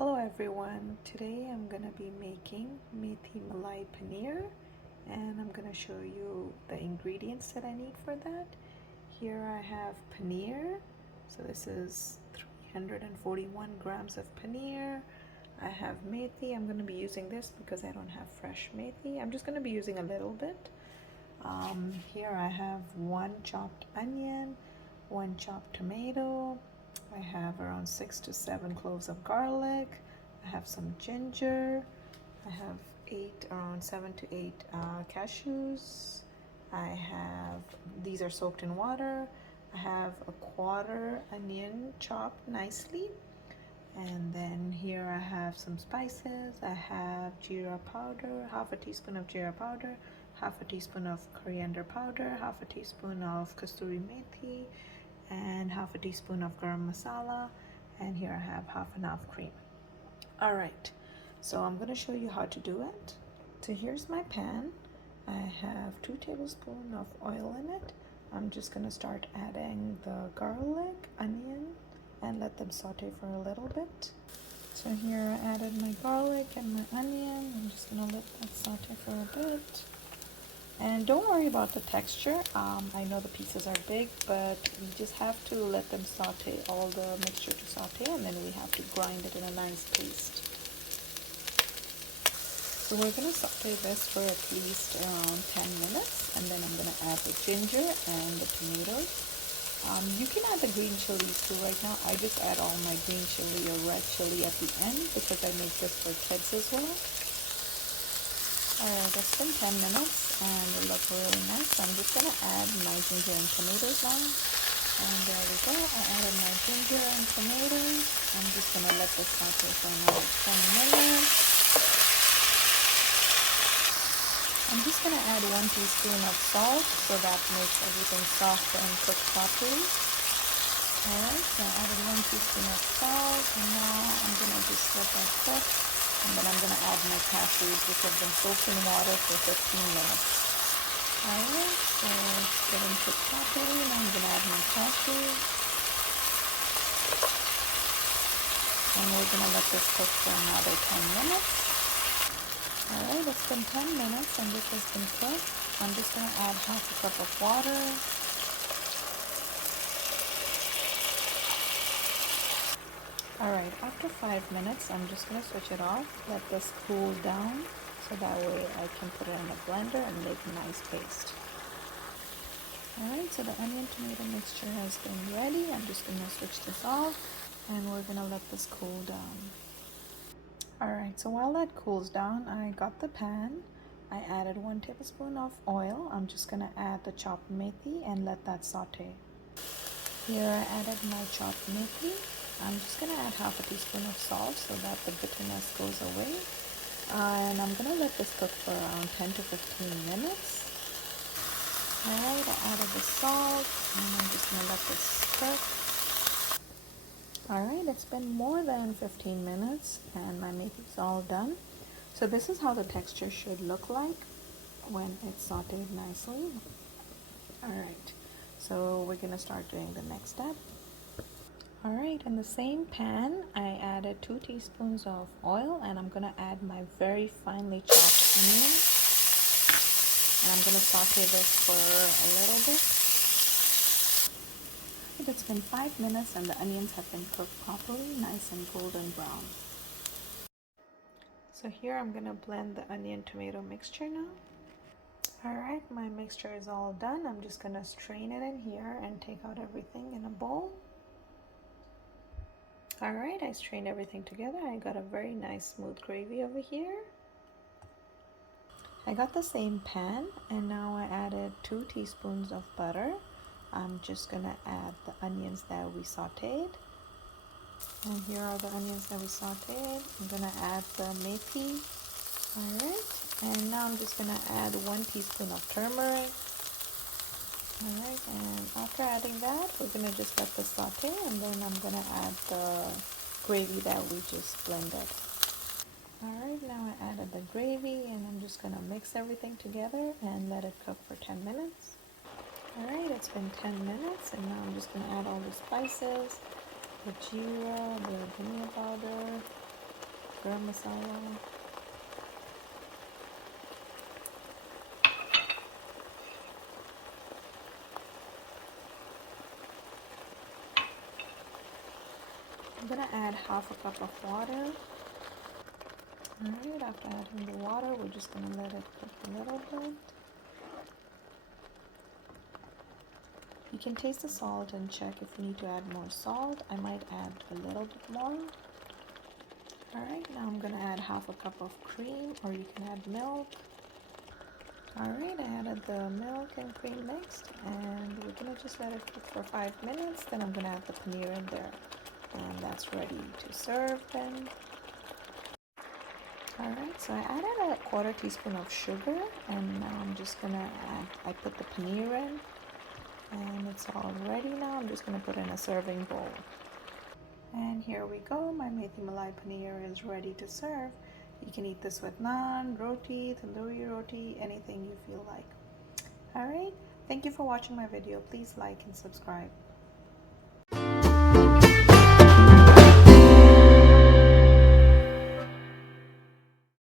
Hello everyone, today I'm gonna be making Methi Malai Paneer and I'm gonna show you the ingredients that I need for that. Here I have paneer, so this is 341 grams of paneer. I have methi. I'm gonna be using this because I don't have fresh methi. I'm just gonna be using a little bit. Here I have one chopped onion, one chopped tomato. I have around 6 to 7 cloves of garlic. I have some ginger. I have around 7 to 8 cashews. These are soaked in water. I have a quarter onion chopped nicely. And then here I have some spices. I have jeera powder, half a teaspoon of jeera powder, half a teaspoon of coriander powder, half a teaspoon of kasoori methi, and half a teaspoon of garam masala, and here I have half an hour cream. All right, so I'm going to show you how to do it. So here's my pan. I have 2 tablespoons of oil in it. I'm just going to start adding the garlic, onion, and let them saute for a little bit. So here I added my garlic and my onion. I'm just going to let that saute for a bit. And don't worry about the texture. I know the pieces are big, but we just have to let them saute, all the mixture to saute, and then we have to grind it in a nice paste. So we're going to saute this for at least around 10 minutes, and then I'm going to add the ginger and the tomatoes. You can add the green chilies too. Right now I just add all my green chili or red chili at the end because I make this for kids as well. Alright, it's been 10 minutes and they look really nice. So I'm just going to add my ginger and tomatoes now. And there we go. I added my ginger and tomatoes. I'm just going to let this saute for another 10 minutes. I'm just going to add 1 teaspoon of salt so that makes everything soft and cooked properly. Alright, so I added 1 teaspoon of salt and now I'm going to just let that cook. And then I'm going to add my cashews, which have been soaked in water for 15 minutes. Alright, so it's getting cooked properly. Now I'm going to add my cashews. And we're going to let this cook for another 10 minutes. Alright, it's been 10 minutes and this has been cooked. I'm just going to add half a cup of water. Alright, after 5 minutes, I'm just going to switch it off, let this cool down, so that way I can put it in a blender and make a nice paste. Alright, so the onion tomato mixture has been ready. I'm just going to switch this off, and we're going to let this cool down. Alright, so while that cools down, I got the pan. I added 1 tablespoon of oil. I'm just going to add the chopped methi and let that saute. Here I added my chopped methi. I'm just going to add half a teaspoon of salt so that the bitterness goes away. And I'm going to let this cook for around 10 to 15 minutes. Alright, I added the salt and I'm just going to let this cook. Alright, it's been more than 15 minutes and my methi is all done. So this is how the texture should look like when it's sauteed nicely. Alright, so we're going to start doing the next step. Alright, in the same pan, I added 2 teaspoons of oil and I'm going to add my very finely chopped onion. And I'm going to saute this for a little bit. It's been 5 minutes and the onions have been cooked properly, nice and golden brown. So here I'm going to blend the onion tomato mixture now. Alright, my mixture is all done. I'm just going to strain it in here and take out everything in a bowl. Alright, I strained everything together. I got a very nice smooth gravy over here. I got the same pan and now I added 2 teaspoons of butter. I'm just going to add the onions that we sauteed. And here are the onions that we sauteed. I'm going to add the methi. Alright, and now I'm just going to add 1 teaspoon of turmeric. Alright, and after adding that, we're going to just let this saute and then I'm going to add the gravy that we just blended. Alright, now I added the gravy and I'm just going to mix everything together and let it cook for 10 minutes. Alright, it's been 10 minutes and now I'm just going to add all the spices, the jeera, the dhania powder, masala. I'm gonna add half a cup of water. Alright, after adding the water, we're just gonna let it cook a little bit. You can taste the salt and check if you need to add more salt. I might add a little bit more. Alright, now I'm gonna add half a cup of cream, or you can add milk. Alright, I added the milk and cream mixed, and we're gonna just let it cook for 5 minutes. Then I'm gonna add the paneer in there, and that's ready to serve then. Alright, so I added a 1/4 teaspoon of sugar, and now I'm just gonna I put the paneer in, and it's all ready now. I'm just gonna put it in a serving bowl. And here we go, my Methi Malai Paneer is ready to serve. You can eat this with naan, roti, tandoori roti, anything you feel like. Alright, thank you for watching my video. Please like and subscribe.